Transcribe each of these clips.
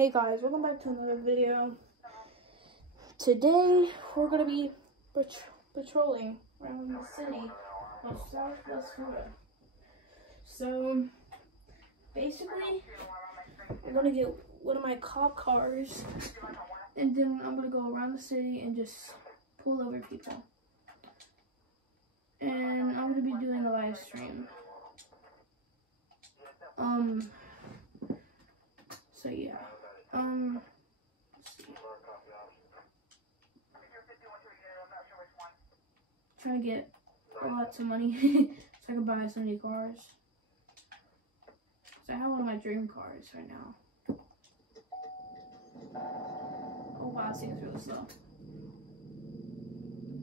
Hey guys, welcome back to another video. Today we're gonna be patrolling around the city of Southwest Florida. So basically, I'm gonna get one of my cop cars, and then I'm gonna go around the city and just pull over people. And I'm gonna be doing a live stream. So yeah. Let's see. Trying to get lots of money so I can buy some new cars. So I have one of my dream cars right now. Oh wow, this thing's really slow.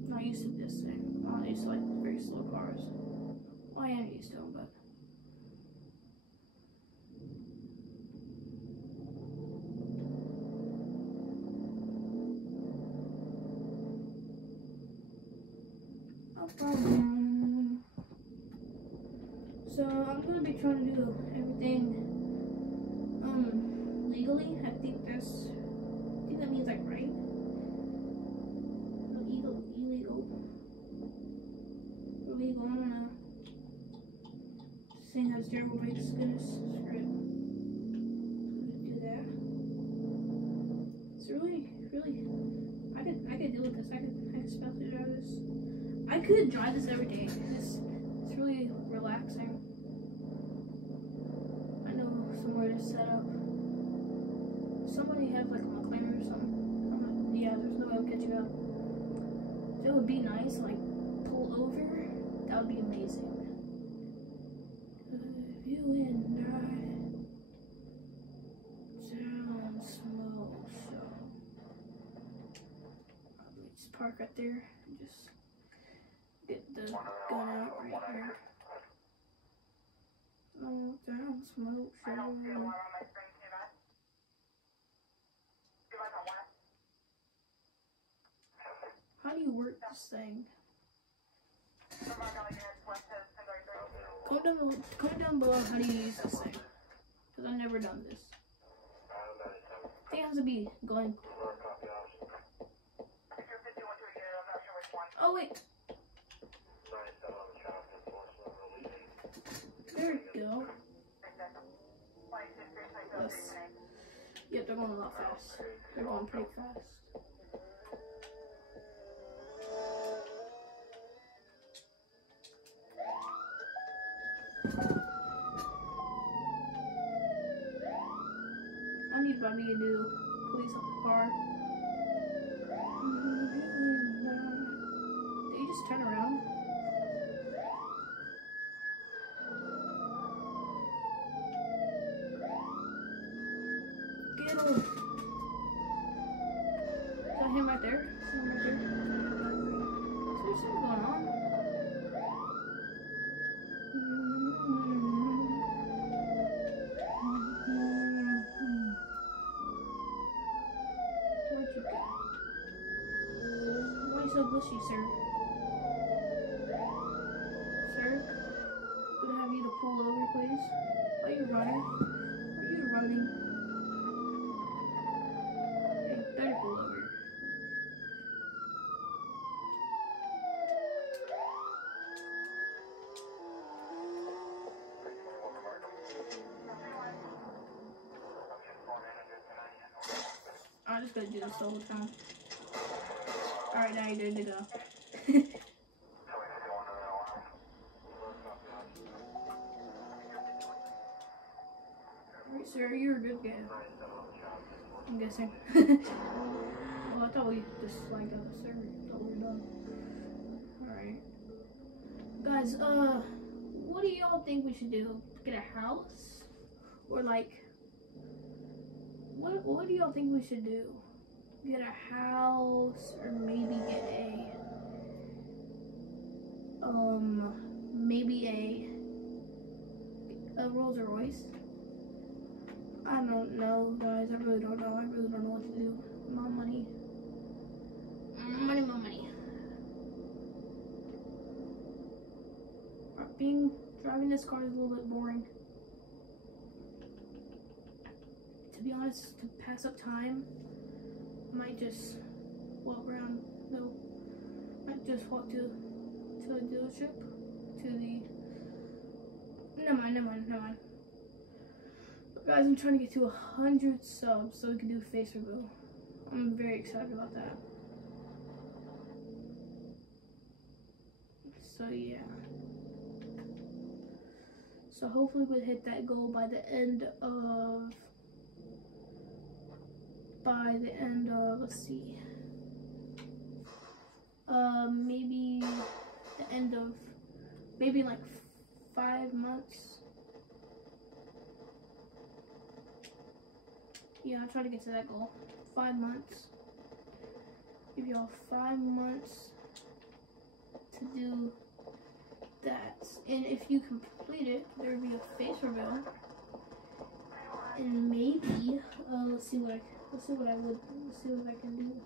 I'm not used to this thing. I'm not used to like very slow cars. Well, I am used to them, but no problem. So I'm gonna be trying to do everything legally. I think that means like right. Illegal. Illegal, I don't know. This thing has terrible brakes, goodness, screw it. Do that. It's really, I could deal with this. I could especially drive this. I could drive this every day. It's really relaxing. I know somewhere to set up. Somebody has like a McLaren or something. Yeah, there's no way I'm catching up. It would be nice, like pull over. That would be amazing. If you and I down slow, so I'll just park right there and just get the gun out right here. Oh, down smoke show. How do you work this thing? Comment down below how do you use this thing? Because I've never done this. I think it has to be going. Oh wait. There we go. Yes. Yep, they're going a lot fast. They're going pretty fast. I need Bobby to do police car. Did you just turn around? Get him! Is that him right there? Is that him right there? Is there something going on? Where'd you go? Why are you so bushy, sir? Sir? I'm gonna have you to pull over, please. Are you running? Are you running? Hey, better pull over. I'm just gonna do this the whole time. Alright, now you're good to go. Alright, sir, you're a good guy. I'm guessing. Well, I thought we just flagged out the server. I thought we were done. Alright. Guys, what do y'all think we should do? Get a house? Or like, what do y'all think we should do? Get a house, or maybe get maybe a Rolls Royce? I don't know, guys. I really don't know. I really don't know what to do. My money. Money. Driving this car is a little bit boring, to be honest, to pass up time, I might just walk around. No, I might just walk to the dealership, to the. Never mind. But guys, I'm trying to get to 100 subs so we can do a face reveal. I'm very excited about that. So yeah. So hopefully we'll hit that goal by the end of, let's see. Maybe the end of, maybe like 5 months. Yeah, I'm trying to get to that goal. 5 months. Give y'all 5 months to do that. And if you complete it, there will be a face reveal. And maybe, let's see what I can do.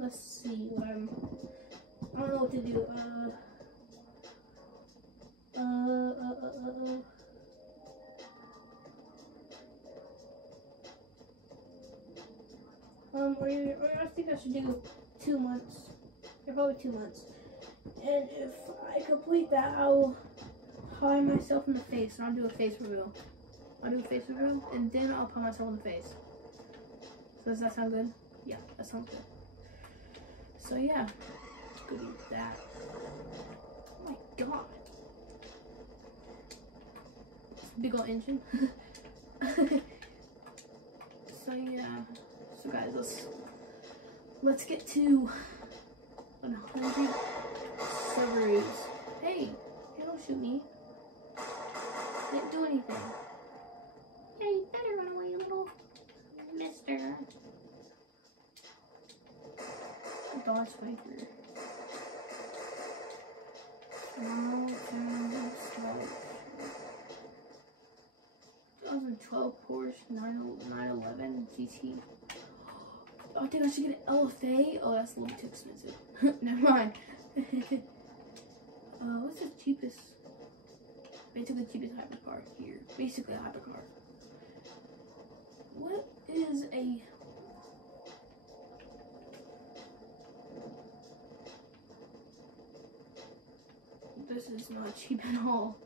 Let's see what I don't know what to do. I think I should do 2 months. Yeah, probably 2 months. And if I complete that, I'll hide myself in the face and I'll do a face reveal. And then I'll put myself in the face. So does that sound good? Yeah, that sounds good. So yeah, let's go do that. Oh my god. Big old engine. So yeah. So guys, let's get to 100 servers. Hey, don't shoot me. I didn't do anything. Yeah, you better run away, little mister. Dodge Spanker. 2012 Porsche 911 GT. Oh, I think I should get an LFA. Oh, that's a little too expensive. Never mind. What's the cheapest? Basically, the cheapest hypercar here. Basically, a hypercar. What is a? This is not cheap at all.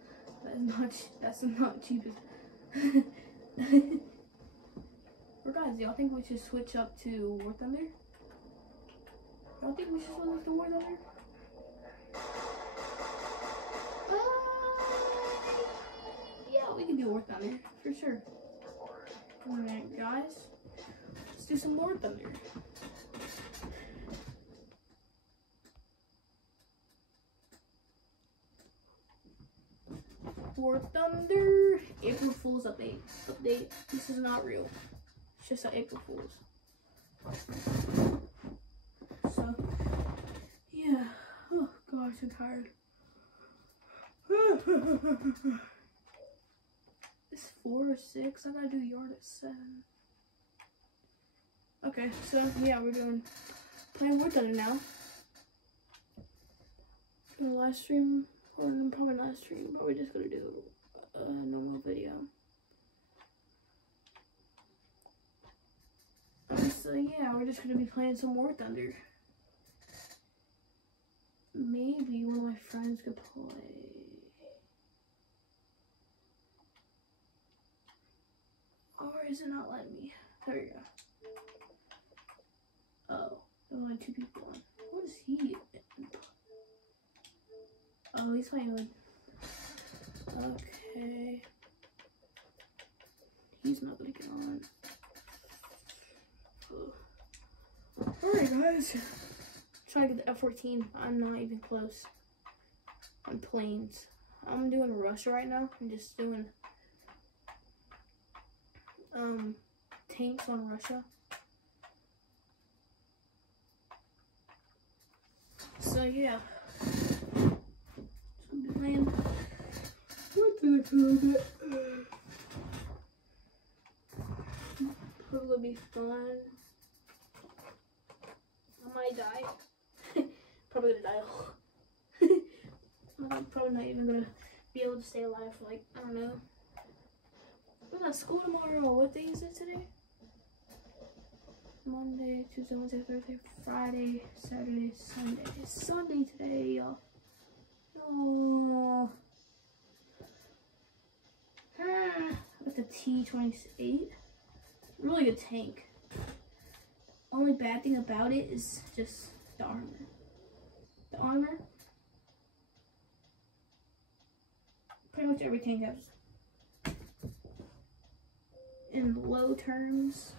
That's not cheap. Or guys, y'all think we should switch up to War Thunder? Y'all think we should switch up to War Thunder? Yeah, we can do War Thunder for sure. Alright, guys, let's do some War Thunder. War Thunder April Fool's update. This is not real. It's just an April Fool's. So yeah. Oh gosh, I'm tired. It's 4 or 6. I gotta do yard at 7. Okay, so yeah, we're playing War Thunder now. Gonna live stream. Or probably not stream, but we're just gonna do a normal video. So yeah, we're just gonna be playing some War Thunder. Maybe one of my friends could play. Or is it not letting me? There we go. Oh, there are only 2 people on. What is he? Oh, he's playing with. Okay. He's not gonna get on. Alright, guys. Trying to get the F-14. I'm not even close. On planes. I'm doing Russia right now. I'm just doing tanks on Russia. So yeah. Playing. What did I feel a bit? Probably gonna be fun. I might die. Probably gonna die. I'm probably not even gonna be able to stay alive for like, I don't know. We're not school tomorrow. What day is it today? Monday, Tuesday, Wednesday, Thursday, Friday, Saturday, Sunday. It's Sunday today, y'all. Oh. With the T28. Really good tank. Only bad thing about it is just the armor. The armor, pretty much every tank has. In low terms.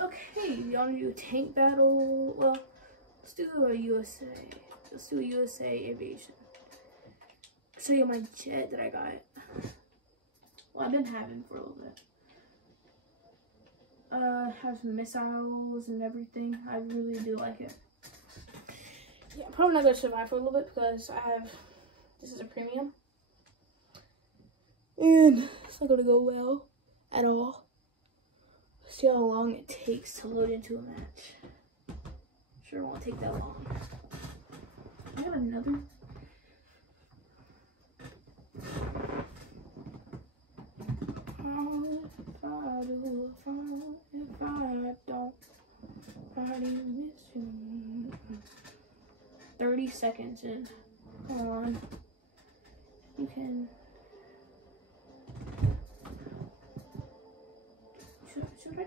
Okay, you want to do a tank battle? Well, let's do a USA. Let's do a USA Aviation. Show you my jet that I got. Well, I've been having for a little bit. Has missiles and everything. I really do like it. Yeah, I'm probably not gonna survive for a little bit because this is a premium. And it's not gonna go well at all. See how long it takes to load into a match. Sure it won't take that long. I got another. If I don't, how do you miss you? 30 seconds in. Come on. You can. Should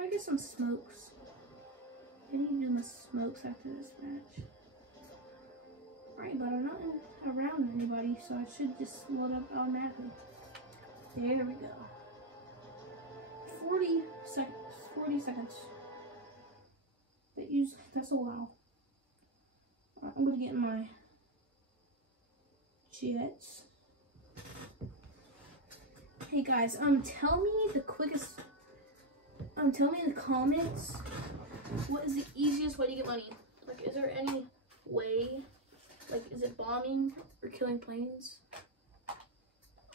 I get some smokes? I need to do my smokes after this match. Right, but I'm not around anybody, so I should just load up automatically. There we go. 40 seconds. 40 seconds. That's a while. Alright, I'm gonna get my jets. Hey guys, tell me the quickest. Tell me in the comments what is the easiest way to get money. Like, is there any way? Like, is it bombing or killing planes?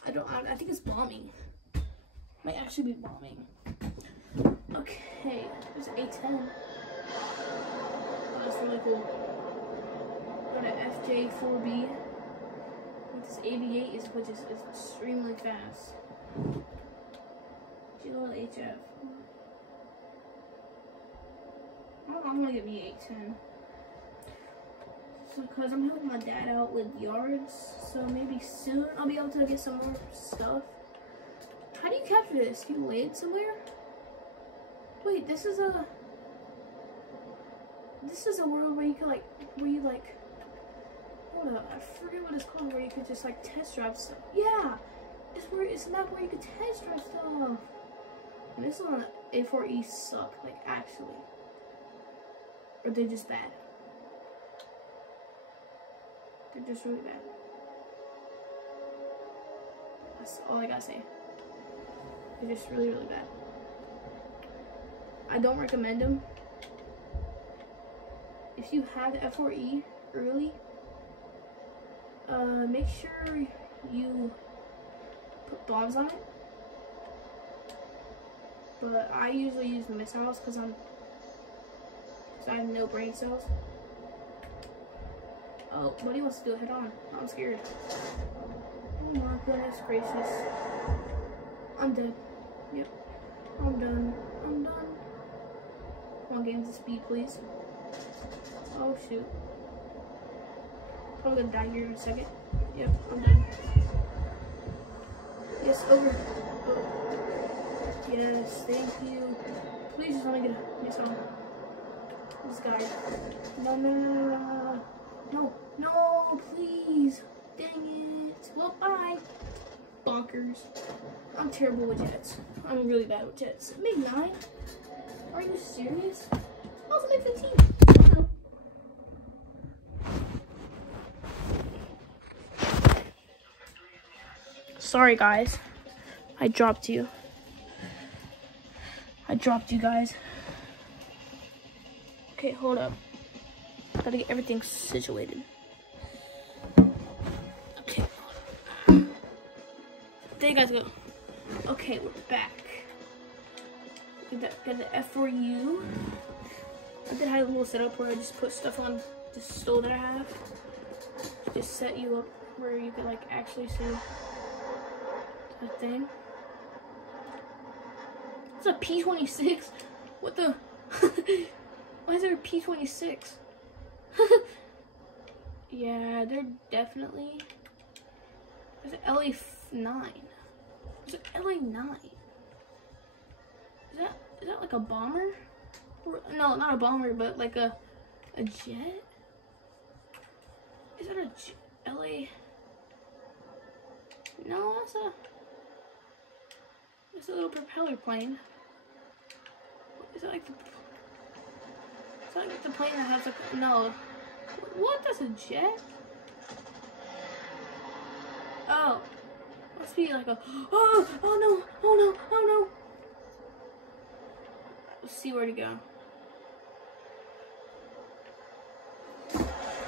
I think it's bombing. Might actually be bombing. Okay, there's A10. Oh, that's really cool. Go to FJ4B. This 88 is which is extremely fast. GLHF. I'm gonna get me A10. So, because I'm helping my dad out with yards, so maybe soon I'll be able to get some more stuff. How do you capture this? Do you land somewhere? Wait, this is a world where you could hold up, I forget what it's called, where you could just like test drive stuff. Yeah, it's not where you could test drive stuff. And this one, A4E suck, like actually, or they're just bad. They're just really bad. That's all I gotta say. They're just really, really bad. I don't recommend them. If you have F4E early, make sure you put bombs on it. But I usually use missiles because I have no brain cells. Oh, buddy wants to do it head on. I'm scared. Oh my goodness gracious. I'm dead. Yep. I'm done. I'm done. Come on, gain the speed, please. Oh, shoot. Probably gonna die here in a second. Yep, I'm done. Yes, over. Oh. Yes, thank you. Please just let me get a missile. This guy. No, no, no, no, no. No, no, please. Dang it. Well, bye. Bonkers. I'm terrible with jets. I'm really bad with jets. MiG-9? Are you serious? I was a MiG-15. Sorry, guys. I dropped you. I dropped you guys. Okay, hold up. Gotta get everything situated. Okay. There you guys go. Okay, we're back. Got the F4U. I did have a little setup where I just put stuff on this stove that I have. Just set you up where you could like actually see the thing. It's a P26. What the? Why is there a P26? Yeah, they're definitely. There's an LA9. There's an LA9. Is that like a bomber? Or, no, not a bomber, but like a jet? Is that a LA? No, it's a little propeller plane. Is that like the plane that has like, no. What? That's a jet? Oh. Must be like a, oh no, oh no, oh no. Let's see where to go.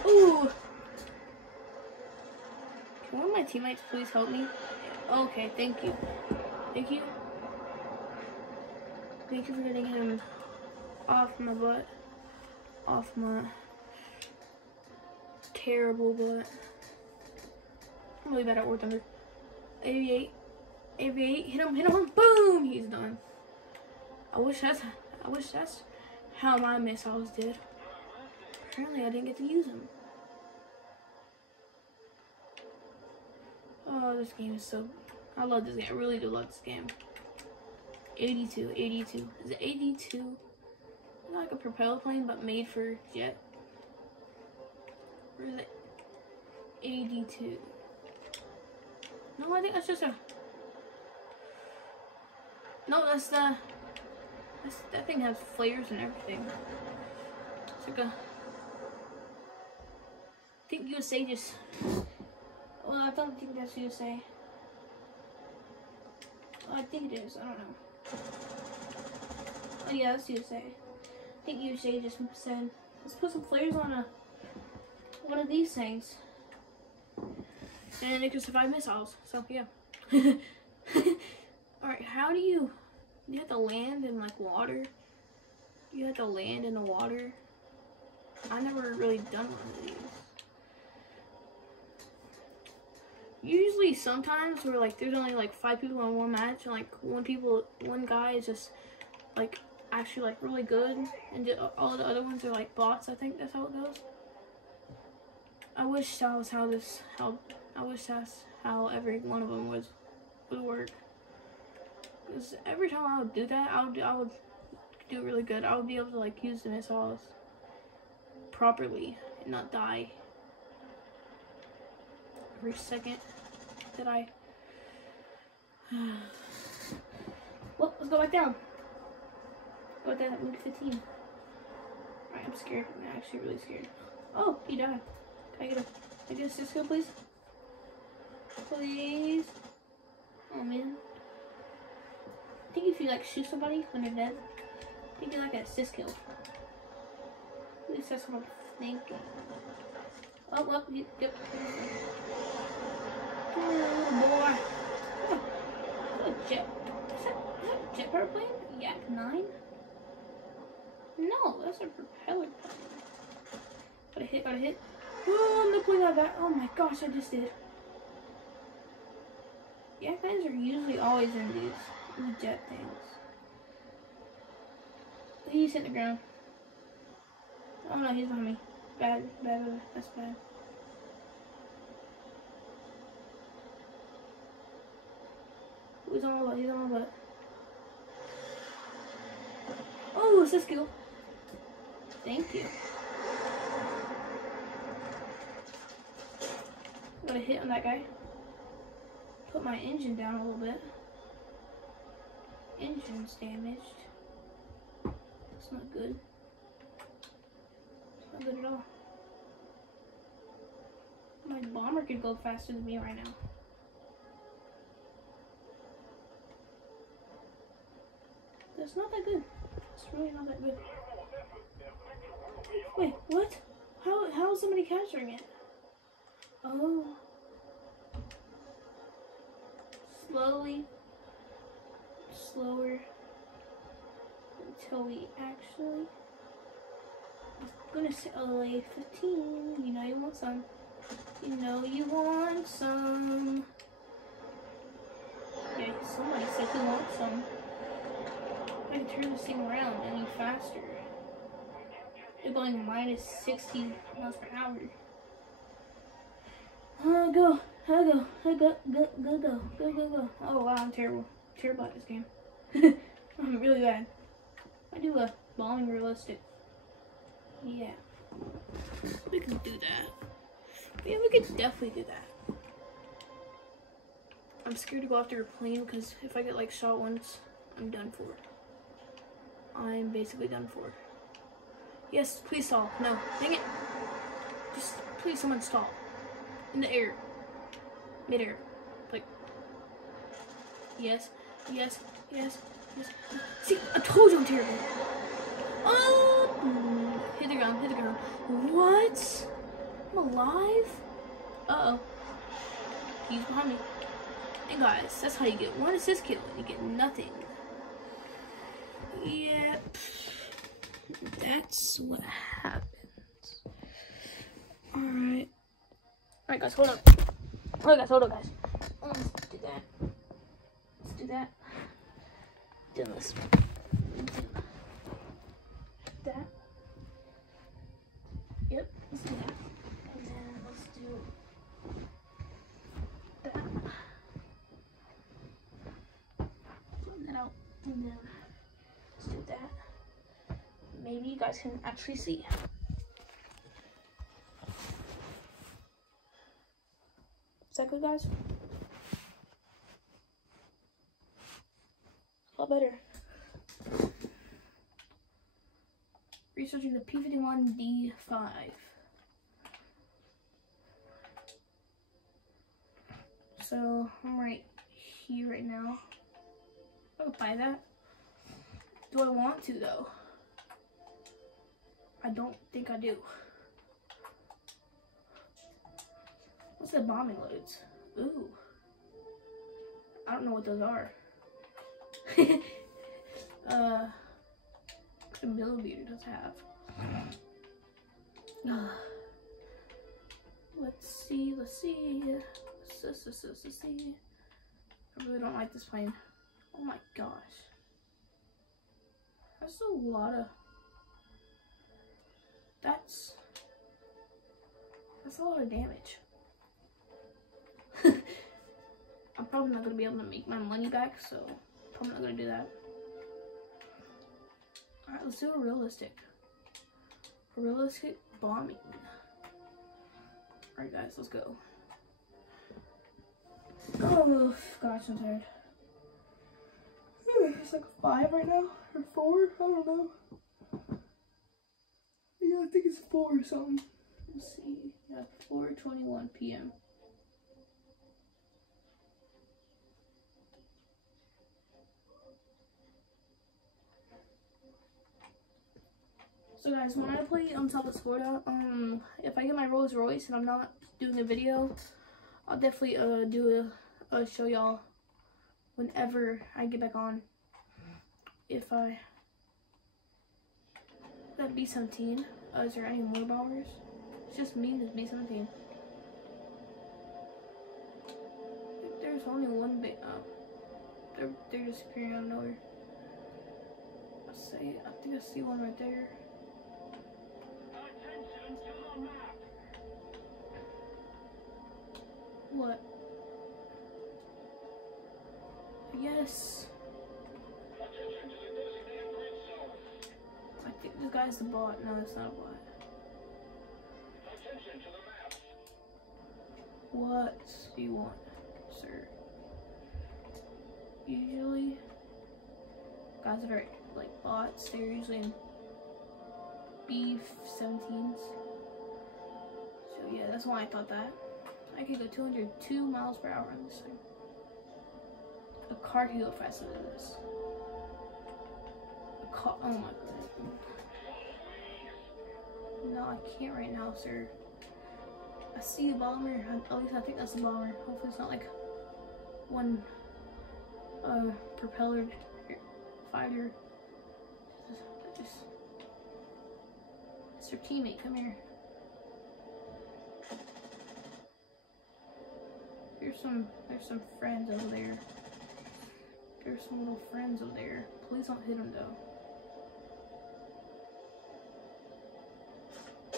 Ooh. Can one of my teammates please help me? Okay, thank you. Thank you. Thank you for getting him off my butt. Off my terrible butt. I'm really bad at War Thunder. 88. 88. Hit him. Boom! He's done. I wish that's how my missiles did. Apparently I didn't get to use them. Oh, this game is so... I love this game. I really do love this game. 82. 82. Is it 82? It's like a propeller plane, but made for jet. Or is it 82? No, I think that's just a... No, that's the... that thing has flares and everything. It's like a... I think USA just... Well, I don't think that's USA. Well, I think it is. I don't know. Oh yeah, that's USA. I think USA just said, let's put some flares on one of these things. And it can survive missiles. So yeah. Alright, how do you have to land in like water? You have to land in the water? I never really done one of these. Usually sometimes where like there's only like 5 people in one match and like one guy is just like actually like really good and all the other ones are like bots. I think that's how it goes. I wish that was I wish that's how every one of them would work. Because every time I would do that, I would do really good. I would be able to like use the missiles properly and not die every second that I... Well, let's go back down. Go down at 15. Alright, I'm scared. I'm actually really scared. Oh, he died. Can I get a Cisco, please? Please? Oh, man. I think if you, like, shoot somebody when they're dead, I think you like a Cisco. At least that's what I'm thinking. Oh, well, yep. Oh, boy. Oh, a jet. Is that a jet power plane? Yak 9? No, that's a propeller plane. Gotta hit. Oh, look what I got. Oh my gosh, I just did. Yak 9s are usually always in these jet things. He's hitting the ground. Oh no, he's behind me. Bad, that's bad. He's on my butt. Oh, it's a skill. Thank you. Got a hit on that guy. Put my engine down a little bit. Engine's damaged. That's not good. It's not good at all. My bomber could go faster than me right now. That's not that good. It's really not that good. Wait, what? How is somebody capturing it? Oh. Slowly. Slower. Until we actually gonna say LA 15. You know you want some. You know you want some. Okay, somebody said he wants some. I can turn this thing around any faster. They're going minus 60 miles per hour. Go. Oh wow, I'm terrible. Terrible at this game. I'm really bad. I do a bombing realistic. Yeah. We can do that. Yeah, we could definitely do that. I'm scared to go after a plane because if I get like shot once, I'm done for. I'm basically done for. Yes, please stall. No, dang it. Just please someone stall. In the air. Mid-air. Like. Yes. See, I told you I'm terrible. Oh! Hit the ground. What? I'm alive? Uh-oh. He's behind me. And guys, that's how you get one assist kill and you get nothing. Yep. That's what happens. Alright. Alright guys, hold up. Hold on guys. Let's do that. Do this. That. Yep, let's do that. And then let's do that. Flatten that out. And then let's do that. Maybe you guys can actually see. Is that good, guys? A lot better. Researching the P51D5. So I'm right here right now. I could buy that. Do I want to though? I don't think I do. What's the bombing loads? Ooh. I don't know what those are. The millimeter does have. Let's see. I really don't like this plane. Oh my gosh. That's a lot of. That's a lot of damage. I'm probably not gonna be able to make my money back, so probably not gonna do that. Alright, let's do a realistic. Realistic bombing. Alright guys, let's go. Oh gosh, I'm tired. It's like 5 right now, or 4, I don't know. Yeah, I think it's 4 or something. Let's see, yeah, 4:21 p.m. So guys, when I play on Southwest Florida, if I get my Rolls Royce and I'm not doing a video, I'll definitely show y'all whenever I get back on. If I that B-17, is there any more bombers? It's just me and this B-17. There's only one big. They're just appearing out of nowhere. I think I see one right there. What? Yes. I think this guy's the bot. No, it's not a bot. What do you want, sir? Usually, guys that are like bots, they're usually in B-17s. So yeah, that's why I thought that. I could go 202 miles per hour on this thing. A car can go faster than this. A car, oh my god. No, I can't right now, sir. I see a bomber. At least I think that's a bomber. Hopefully it's not like one propeller fighter. Is It's your teammate. Come here. There's some friends over there. There's some little friends over there. Please don't hit them though.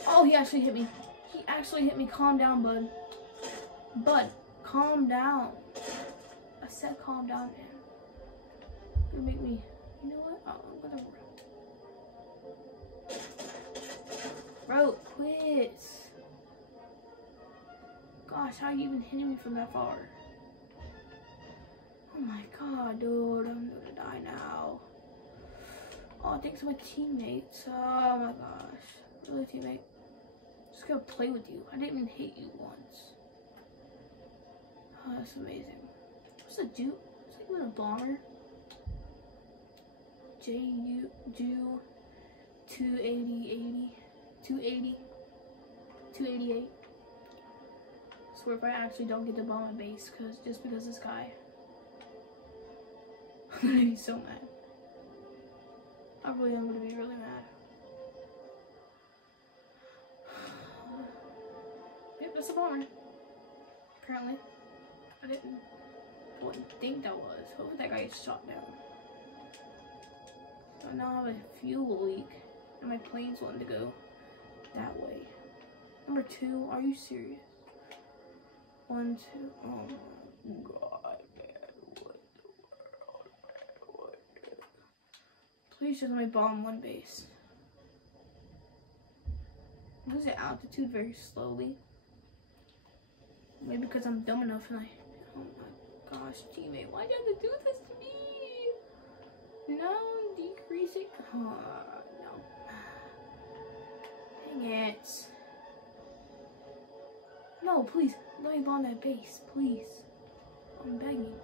Oh, he actually hit me. He actually hit me. Calm down, bud. Bud, calm down. I said calm down, man. Gonna make me. You know what? Oh, I'm gonna. Bro, quit. Gosh, how are you even hitting me from that far? Oh my god, dude, I'm gonna die now. Oh, thanks to my teammates. Oh my gosh. Really, teammate? Just gonna play with you. I didn't even hit you once. Oh, that's amazing. What's a Jew? It's like even a bomber. Ju 288. 288. I swear if I actually don't get to bomb my base, just because this guy. I'm gonna be so mad. I really am gonna be really mad. Yep, that's a bomber. Apparently. I wouldn't think that was. Hopefully that guy gets shot down. So now I have a fuel leak. And my plane's wanting to go that way. Number 2, are you serious? 1, 2, oh my god, man. What the world, man? What the... Please just let me bomb one base. I'm losing altitude very slowly. Maybe because I'm dumb enough and oh my gosh, teammate, why'd you have to do this to me? No, decrease it. Oh, no. Dang it. No, please, let me bomb that base, please. I'm begging you.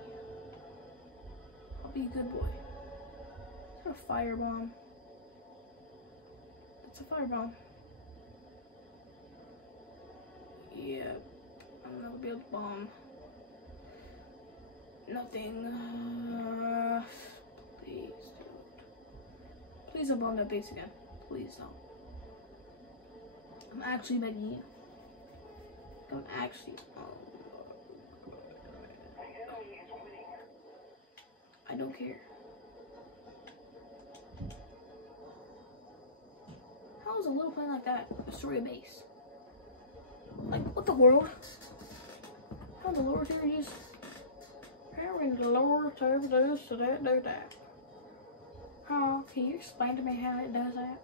I'll be a good boy. Is that a firebomb? It's a firebomb. Yeah, I'm not gonna be able to bomb. Nothing. Please don't. Please don't bomb that base again. Please don't. I'm actually begging you. I'm actually. I don't care. How is a little plane like that destroy a base? Like, what the world? How the Lord here just. How in the Lord do this, do that, do that? How? Can you explain to me how it does that?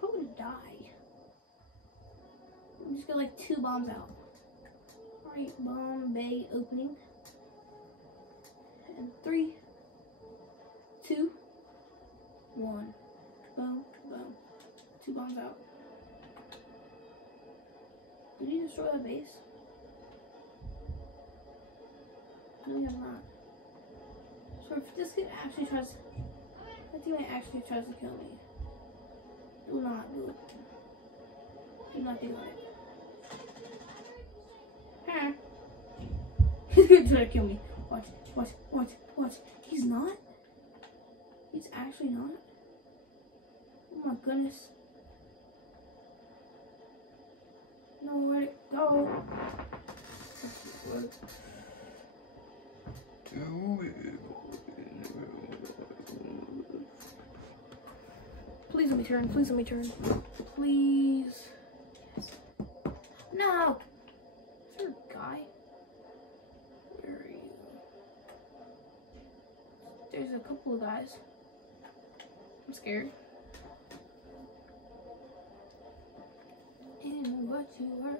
Probably die. I'm just gonna like 2 bombs out. Alright, bomb bay opening. And 3, 2, 1. Boom, boom. 2 bombs out. Did you destroy that base? No, you're not. So if this kid actually tries, my teammate actually tries to kill me, do not do it. Do not do it. Huh? He's gonna try to kill me. Watch, watch, watch, watch. He's not. He's actually not. Oh my goodness. No, where'd it go? Please let me turn. Please let me turn. Please. Yes. No. Is there a guy? Where are you? There's a couple of guys. I'm scared. And what you are?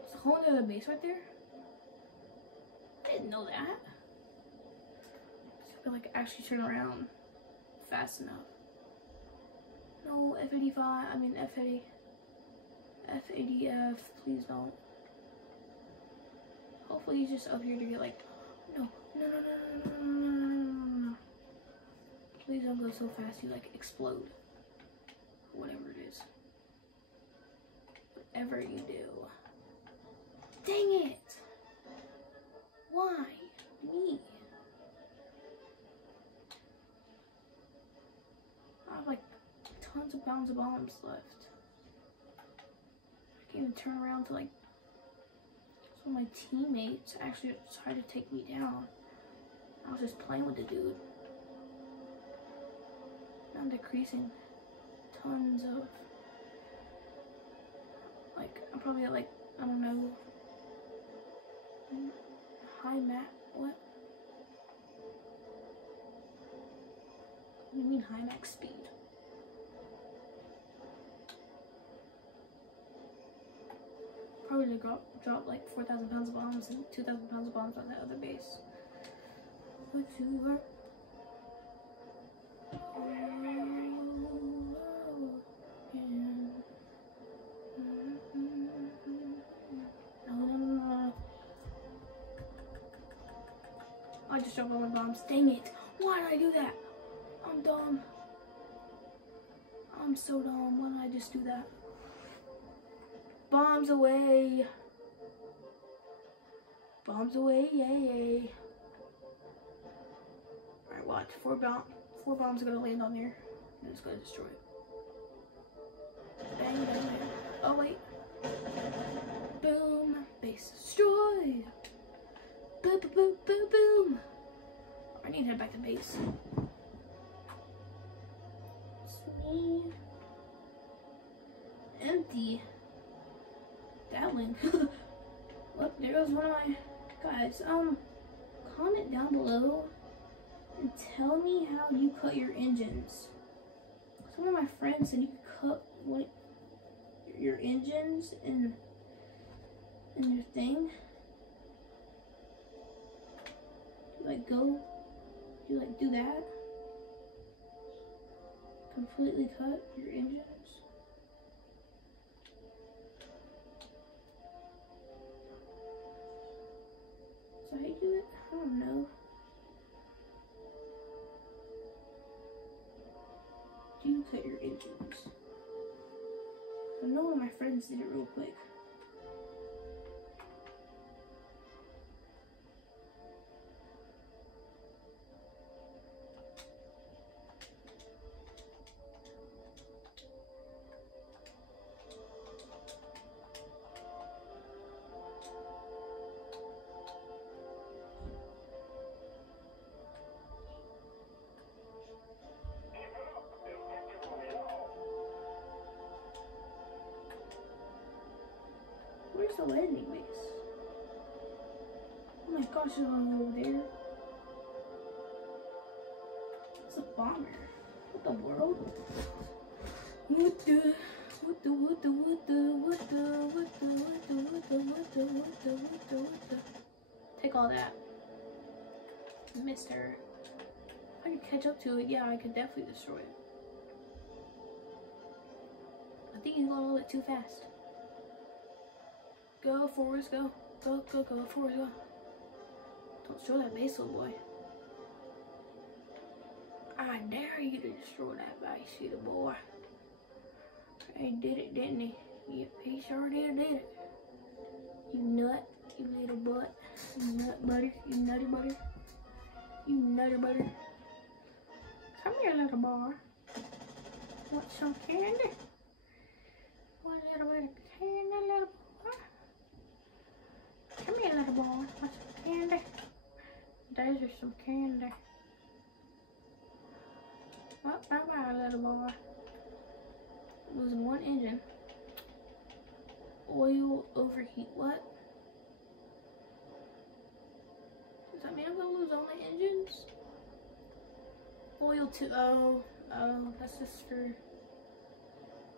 There's a whole other base right there. I didn't know that. So I like actually turn around fast enough. No, F85, I mean F80. F80F, please don't. Hopefully he's just up here to get like, no. Please don't go so fast you like explode. Whatever it is. Whatever you do. Dang it! Why? Me? pounds of bombs left. I can't even turn around to like, so my teammates actually tried to take me down. I was just playing with the dude. Now I'm decreasing tons of, like, I'm probably at like, I don't know, high what? What do you mean high max speed? Probably drop like 4,000 pounds of bombs and 2,000 pounds of bombs on that other base. What you are? I just dropped all my bombs. Dang it! Why did I do that? I'm dumb. I'm so dumb. Why did I just do that? Bombs away. Bombs away, yay. Alright, watch. Four bombs are gonna land on there. And it's gonna destroy it. Bang, bang, bang. Oh, wait. Boom. Base destroyed. Boom, boom, boom, boom, boom. I need to head back to base. It's me. Empty. That link. Look, there goes one of my guys. Comment down below and tell me how you cut your engines. One of my friends said you could cut your engines in your thing. You do that. Completely cut your engines. So how you do it? I don't know. Do you cut your engines? I know one of my friends did it real quick. Where's the landing base? Oh my gosh, it's all over there. It's a bomber. What the world? What the? Take all that. Mister. If I could catch up to it, yeah, I could definitely destroy it. I think he's going a little bit too fast. Go, Forrest, go. Go, go, go, Forrest, go. Don't destroy that base, little boy. I dare you to destroy that base, little boy. He did it, didn't he? Yep, he sure did it. You nut, you little butt. You nut butter, you nutty butter. You nutty butter. Come here, little boy. Want some candy? Want a little bit of candy, little boy? Come here, little boy. Want some candy? Those are some candy. Oh, bye-bye, little boy. Losing one engine. Oil overheat. What? Does that mean I'm gonna lose all my engines? Oil too. Oh, that's just for.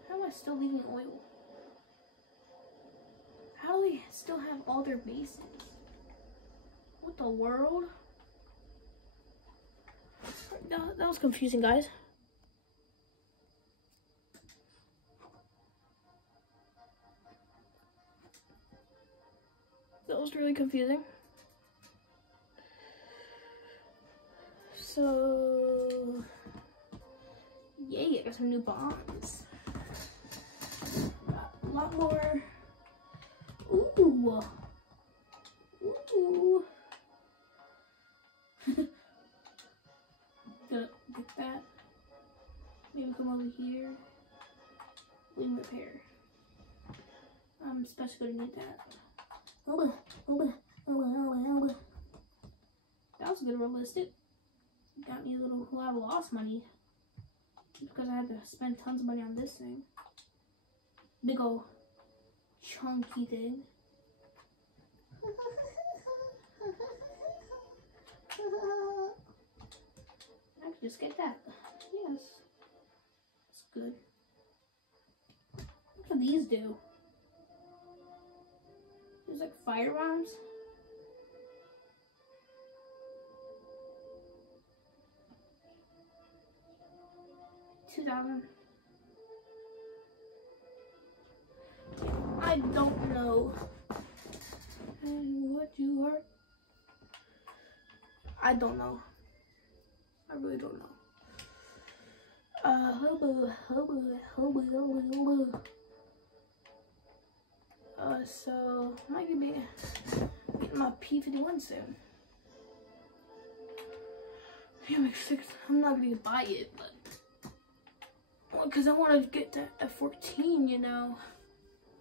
How am I still leaving oil? How do they still have all their bases? What the world? That was confusing, guys. That was really confusing. So, yay, I got some new bombs. Got a lot more. Ooh. Ooh. Gonna get that. Maybe come over here. wing repair. I'm especially gonna need that. That was a good realistic. Got me a little, well, I lost money because I had to spend tons of money on this thing. Big ol' chunky thing. I could just get that. Yes. That's good. What do these do? There's like fire rounds. $2,000. I don't know. And what you are? I don't know. I really don't know. So I might be getting my P51 soon. Yeah, I'm not gonna buy it, but because I want to get to F14, you know.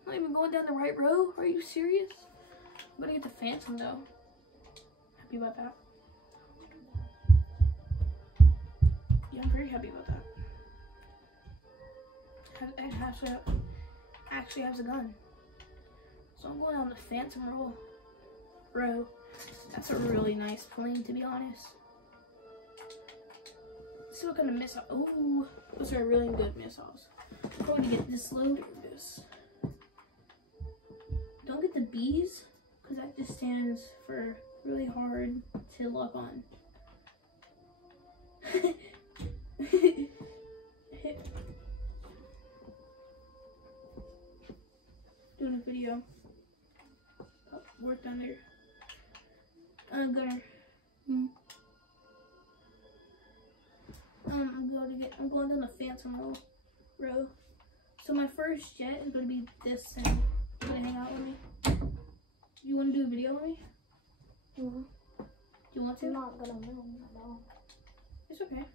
I'm not even going down the right road. Are you serious? I'm gonna get the Phantom though. Happy about that. Yeah, I'm very happy about that. It actually has a gun. So I'm going on the Phantom row. That's a really nice plane, to be honest. Let's see what kind of missile. Oh, those are really good missiles. I'm going to get this load or this. Don't get the B's, because that just stands for really hard to lock on. Doing a video. Oh, work down there. I'm going down the Phantom row. So my first jet is gonna be this thing. You wanna hang out with me? You wanna do a video with me? Do you want to? I'm not gonna film at all. It's okay.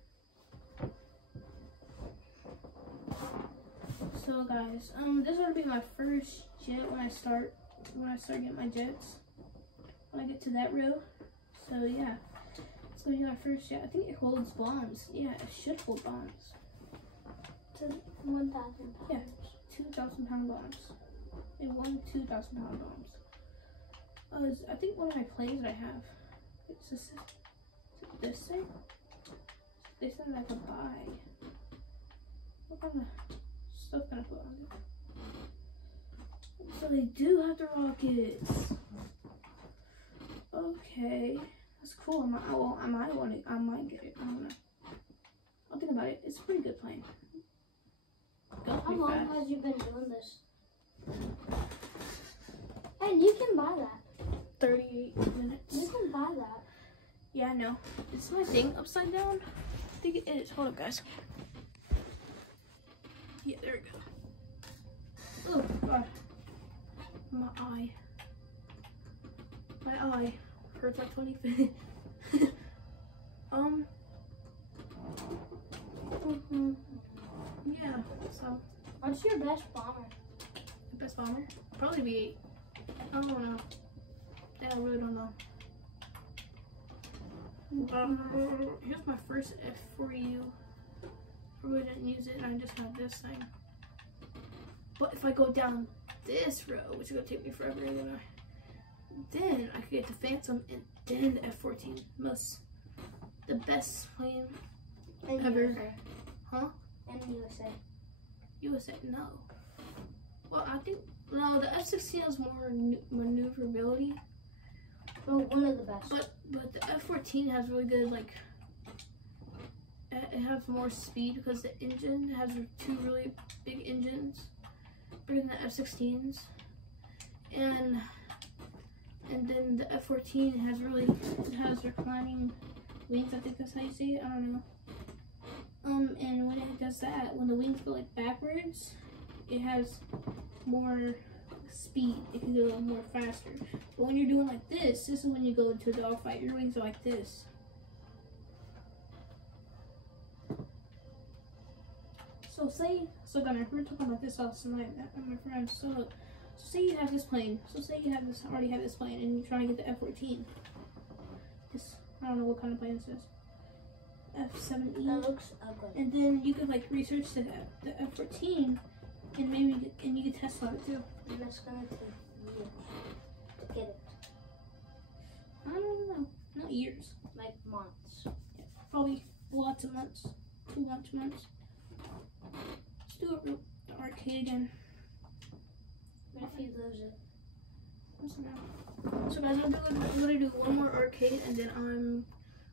So guys, this is gonna be my first jet when I start getting my jets. When I get to that row. So yeah. It's gonna be my first jet. I think it holds bombs. Yeah, it should hold bombs. To 1,000 pounds. Yeah, 2,000 pound bombs. It won 2,000 pound bombs. I think one of my planes that I have. It's just this thing. This thing I could buy. What kind of stuff can I put on it? So they do have the rockets. Okay. That's cool. I might get it. I don't know. I'll think about it. It's a pretty good plane. How long has you been doing this? And you can buy that. 38 minutes. You can buy that. Yeah, I know. Is my thing upside down? I think it is. Hold up, guys. Yeah, there we go. Oh, God. My eye. My eye hurts like 20 feet. Yeah, so. What's your best bomber? The best bomber? Probably B8. I don't know. Yeah, I really don't know. Here's my first F4U. I really didn't use it, and I just have this thing. But if I go down this row, which is gonna take me forever, then I could get the Phantom and then the F14. The best plane ever. USA. Huh? And USA. USA, no. Well, I think, no, the F-16 has more maneuverability. Well, one of the best. But the F-14 has really good, like, it has more speed because the engine has two really big engines, bigger than the F-16s. And then the F-14 has reclining wings, I think that's how you say it, I don't know. And when it does that, when the wings go like backwards, it has more speed. It can go more faster. But when you're doing like this is when you go into a dogfight. Your wings are like this. So Gunnar, we were talking about this last night with my friends. So say you have this plane. So say you have this, already have this plane, and you're trying to get the F-14. This, I don't know what kind of plane this is. F-7E. That looks ugly. And then you could like research the F-14, and maybe you could test on it too. And it's gonna take years to get it. I don't know. Not years. Like months. Yeah, probably lots of months. 2 months. Let's do it the arcade again. What if you lose it? So guys, I'm gonna do one more arcade, and then I'm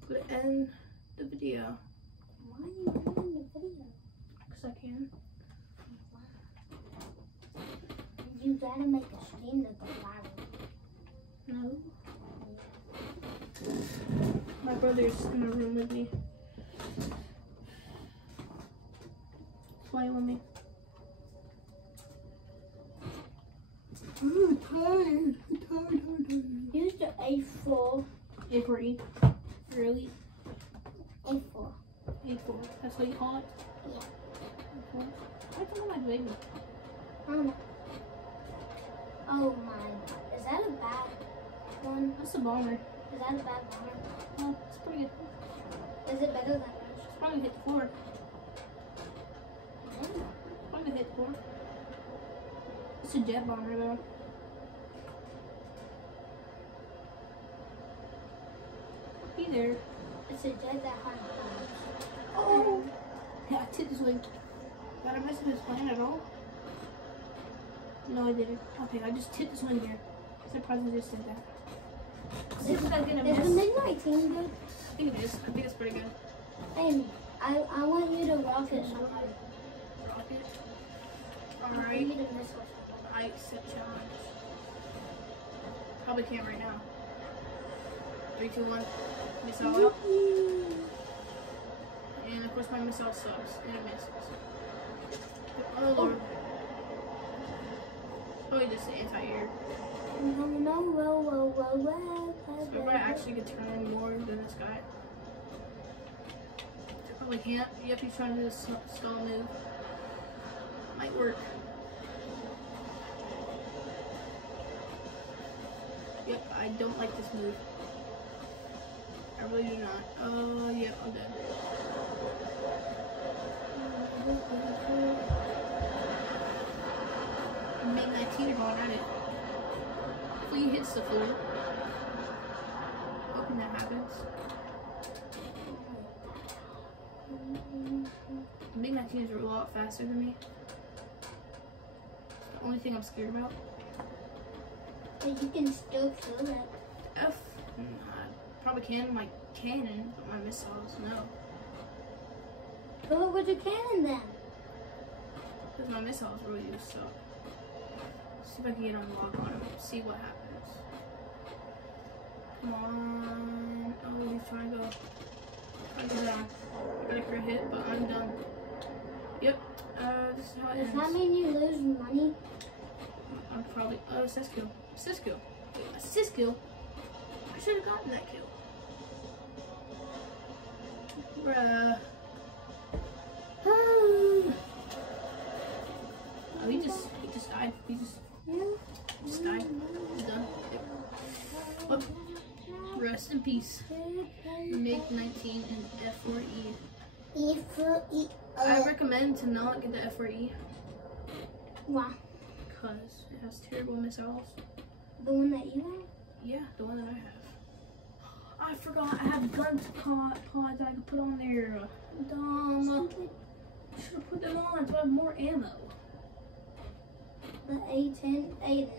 gonna end the video. Why are you ending the video? Cause I can. You gotta make a stream to go viral. No. My brother's in the room with me. Playing with me. I'm tired. Use the A4. A4E. Really? A4. A4. That's what you call it? Yeah. A4. I don't know my baby. Oh my god. Is that a bad one? That's a bomber. Is that a bad bomber? Oh, it's pretty good. Is it better than ours? It's probably hit the floor. Probably hit the floor. It's a jet bomber though. Hey there. It's a jet that has bombs. Oh! Yeah, I tipped his wing. Did I mess with his plane at all? No, I didn't. Okay, I just tipped his wing there. Surprised I just did that. Is the midnight team good? I think it is. I think it's pretty good. Amy, I want you to rocket somebody. Rocket. I want Alright. you to missile somebody. I accept challenge. Probably can't right now. 3, 2, 1. Missile out. And of course my missile sucks. And it misses. Oh lord. Probably just anti-air. So everybody actually could turn more than this guy. Probably can't. Yep, he's trying to do this stall move. Might work. Yep, I don't like this move. I really do not. Yep, I'm dead. MiG-19 are going at it. Hopefully he hits the floor. Hoping that happens. MiG-19s are a lot faster than me. The only thing I'm scared about. But you can still kill it. I probably can my cannon, but my missiles, no. Kill it with your cannon then. Because my missiles really do suck. See if I can get unlocked on him. See what happens. Come on. Oh, he's trying to go. Trying to go down. I got a crit hit, but I'm done. Yep. This is how it ends. Does that mean you lose money? I'm probably. Oh, assist kill. Assist kill. Assist kill? I should have gotten that kill. Bruh. Oh, he just died. He just died. He's done. Yep. Well, rest in peace. MiG-19 and F4E. E4E. I recommend to not get the F4E. Why? Because it has terrible missiles. The one that you have? Yeah, the one that I have. I forgot I have gun pods that I could put on there. Dumb. Should have put them on so I have more ammo. The A10 is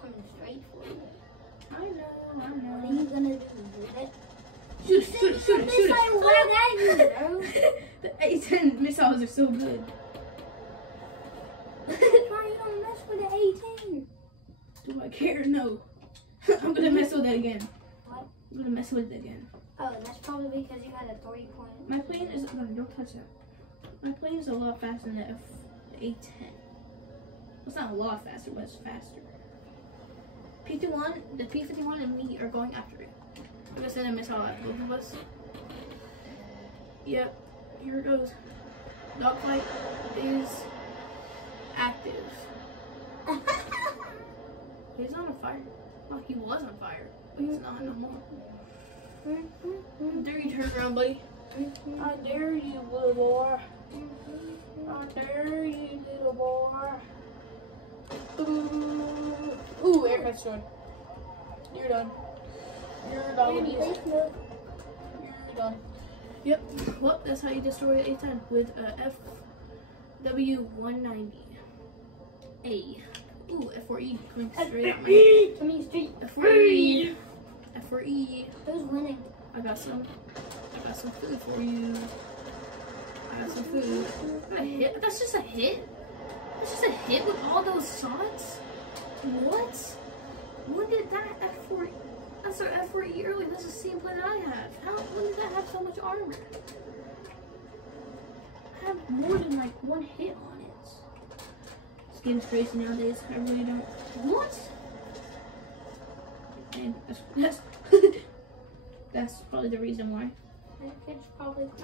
coming straight for you. I know. What are you gonna do with it? Shoot it. Right at you, bro. The A10 missiles are so good. That's why you don't mess with the A10. Do I care? No. I'm gonna mess with that again. What? I'm gonna mess with it again. Oh, that's probably because you got a 3-point. My plane is. No, don't touch that. My plane is a lot faster than the A10. It's not a lot faster, but it's faster. P-51, the P-51 and me are going after it. I'm gonna send a missile at both of us. Yep, here it goes. Dogfight is active. He's on fire. Well, he was on fire, but he's not no more. How dare you turn around, buddy? How dare you, little boy? How dare you, little boy? Ooh, air got destroyed. You're done. You're done. You're done. Yep. Well, that's how you destroy an A10 with a FW190. A. Ooh, F4E coming straight at me. Coming straight. F4E. F4E. Who's winning? I got some food for you. I got some food. A hit? That's just a hit? That's just a hit with all those shots? What? When did that F4? That's our F4E early. That's the same plane I have. When did that have so much armor? I have more than like one hit on it. This game's crazy nowadays. I really don't. What? And that's probably the reason why.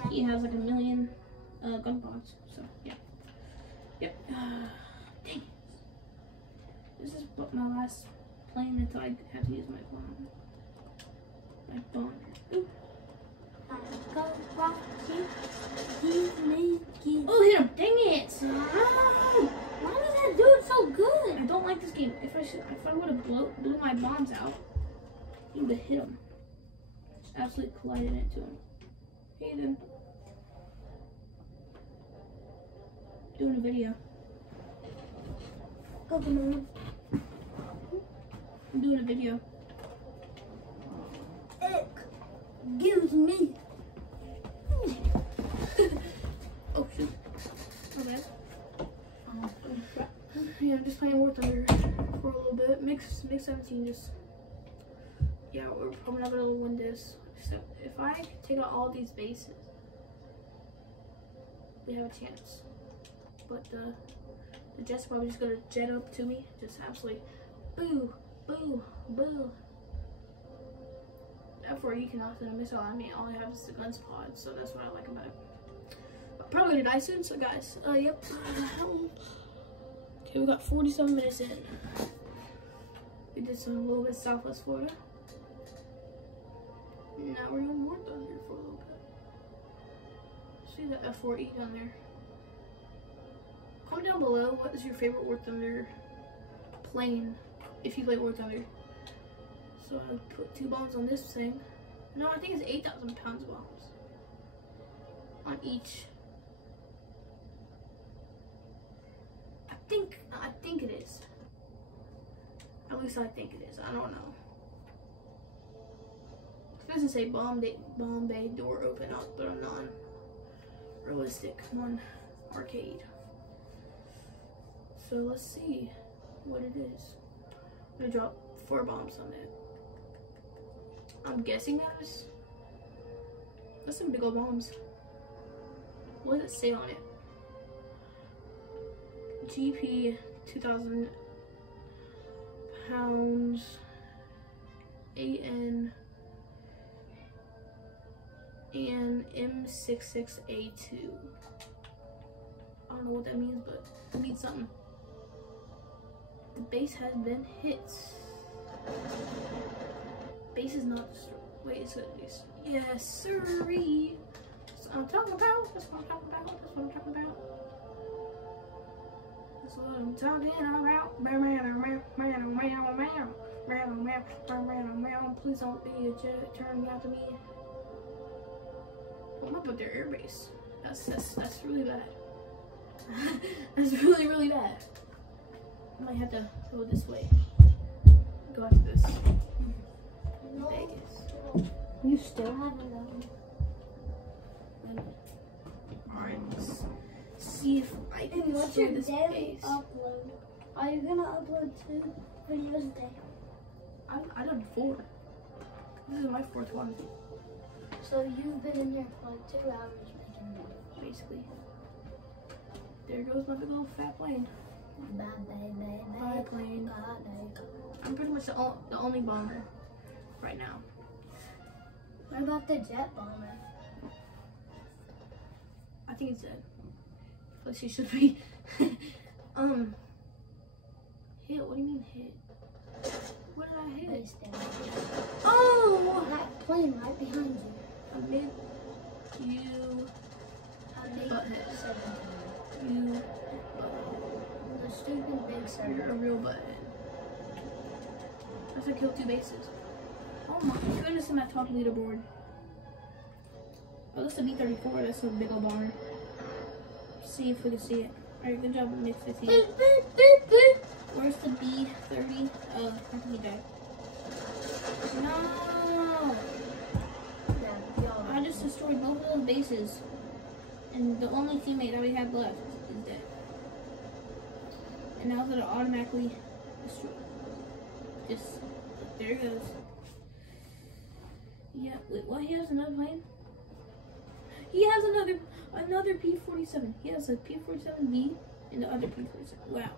He has like 1 million gun pods. So yeah. Yep. Dang it. This is my last plane until I have to use my bomb. My bomb. Ooh. Oh, hit him! Dang it! Oh, why does that do it so good? I don't like this game. If I would have blew my bombs out, he would have hit him. Just absolutely collided into him. Hey then. Doing a video. Go, Mama. I'm doing a video. Excuse me. Oh shoot. Okay. Yeah, I'm just playing War Thunder for a little bit. Mix 17 just. Yeah, we're probably not gonna win this. Except if I take out all these bases, we have a chance. But the jet's probably just gonna jet up to me, just absolutely boo, boo, boo. F4E cannot send a missile on me. All I have is the guns pod, so that's what I like about it. I'm probably gonna die soon, so guys, yep. Okay, we got 47 minutes in. We did a little bit Southwest Florida. Now we're doing War Thunder for a little bit. See the F4E down there. Comment down below what is your favorite War Thunder plane if you play War Thunder. So I put 2 bombs on this thing. No, I think it's 8,000 pounds of bombs on each. I think it is. At least I think it is. I don't know. It doesn't say bomb bay door open. I'll put a non-realistic one arcade. So let's see what it is. I'm gonna drop 4 bombs on it. I'm guessing that's some big old bombs. What does it say on it? GP 2,000 pounds. AN and M66A2. I don't know what that means, but it means something. The base has been hit. Base is not destroyed. Wait, it's good. Yes, sirree. That's what I'm talking about. That's what I'm talking about. That's what I'm talking about. That's what I'm talking about. Please don't be a jet turning out to me. I'm up at their airbase. That's really bad. That's really bad. I might have to go this way. Go after this. Vegas. You still haven't done it. Alright, let's see if I can What's destroy your this daily base. upload? Are you gonna upload 2 videos a day? I done 4. This is my 4th one. So you've been in there for like 2 hours making videos. Basically. There goes my big old fat plane. Bye plane. I'm pretty much the only bomber right now. What about the jet bomber? I think it's dead. place he should be. Hit? What do you mean hit? What did I hit? Base down. Oh! That plane right behind you. I made you How big? butthead. 17. You The stupid big You're circle. a real butthead. I have to kill 2 bases. Oh my goodness, I'm at top leaderboard. Oh, that's a B-34. That's a big old bomber. See if we can see it. Alright, good job, Mix 15. Where's the B-30? Oh, I think he died. No! I just destroyed both of those bases. And the only teammate that we have left is dead. And now it's gonna automatically destroy. Just, there it goes. Yeah, wait, what? He has another plane? He has another P-47. He has a P-47B and the other P-47. Wow.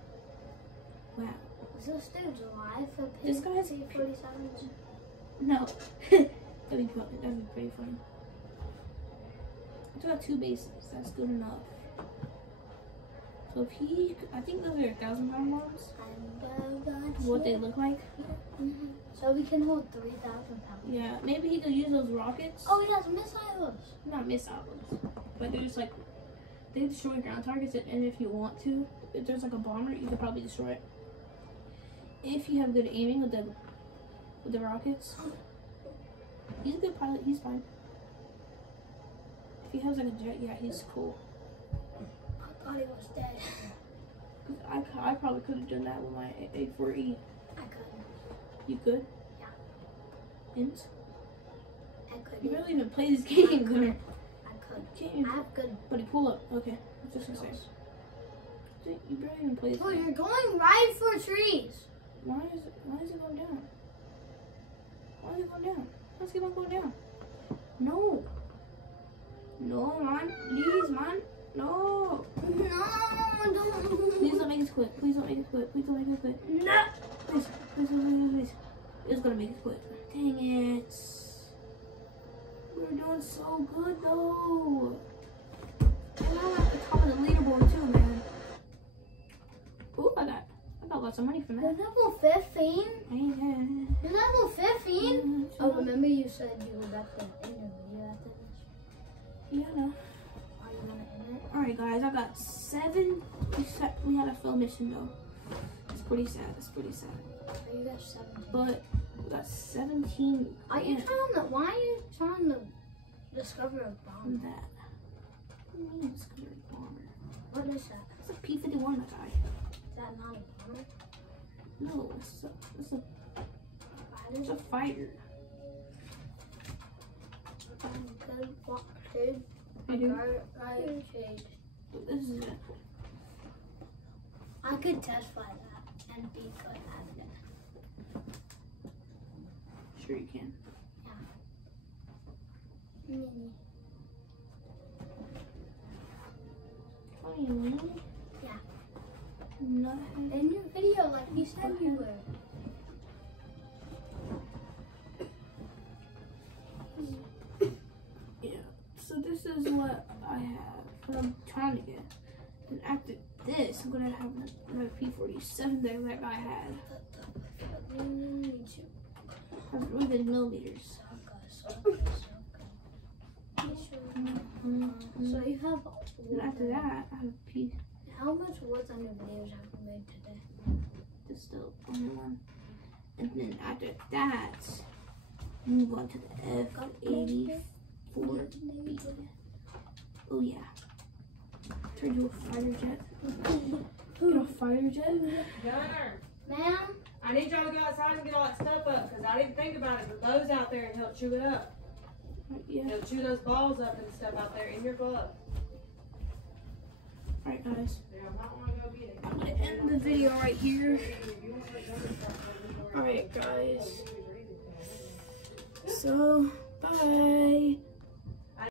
Wow. Is this dude's alive for This guy has P-47s? No. That'd be pretty funny. I took out 2 bases. That's good enough. So if he, I think those are 1,000-pound bombs. What they look like. Mm-hmm. So we can hold 3,000 pounds. Yeah, maybe he could use those rockets. Oh, he has missiles. Not missiles, but they're just like, they destroy ground targets, and if you want to, if there's like a bomber, you could probably destroy it. If you have good aiming with the rockets. He's a good pilot, he's fine. If he has like a jet, yeah, he's cool. I thought he was dead. I probably could have done that with my A4E. I couldn't. You could? Yeah. Hint? I couldn't. You barely even play this game. I could. Can't even, I have good. buddy, pull up. Okay, just gonna say. You barely even play this Oh, game. you're going right for trees. Why is it going down? Why is it going down? Let's keep on going down. No. No, man. Please, man. No. No, don't. Please don't make us quit. Please don't make us quit. Please don't make us quit. No. Please. It's gonna make us quit. Dang it. We're doing so good though. And I'm at the top of the leaderboard too, man. Ooh, I got lots of money from You're that. level 15? Yeah. You're level 15? Oh, remember you said you were about to end the video after this? Yeah, I know. Are you gonna end it? Alright guys, I got 7. We had a fail mission though. It's pretty sad. It's pretty sad. Oh, you got 17. But we got 17. Are you trying to, why are you trying to discover a bomb? on that? What do you mean discovered bomber? What is that? It's a P-51 that guy. Is that not a bomber? No, it's a fighter. Good walk, dude. I do. Right shade. This is it. I could testify that and be good at it. Sure you can. Mini. Oh, you really? Yeah. Nothing. In your video, like you said you were. Yeah. So this is what I have. What I'm trying to get. And after this, I'm gonna have another P-47 there that guy had. Have really good millimeters. So you have. And after that, I have P. How much worth on your videos have you made today? There's still only one. And then after that, move on to the F-84B. Oh yeah. Turn to a fighter jet. Get a fighter jet. Gunner, Ma'am? I need y'all to go outside and get all that stuff up because I didn't think about it, but those out there and help chew it up. Yeah. He'll chew those balls up and stuff out there in your glove. Alright guys. Yeah, I might want to go get it. I'm gonna end the video right here. Alright guys. So, bye.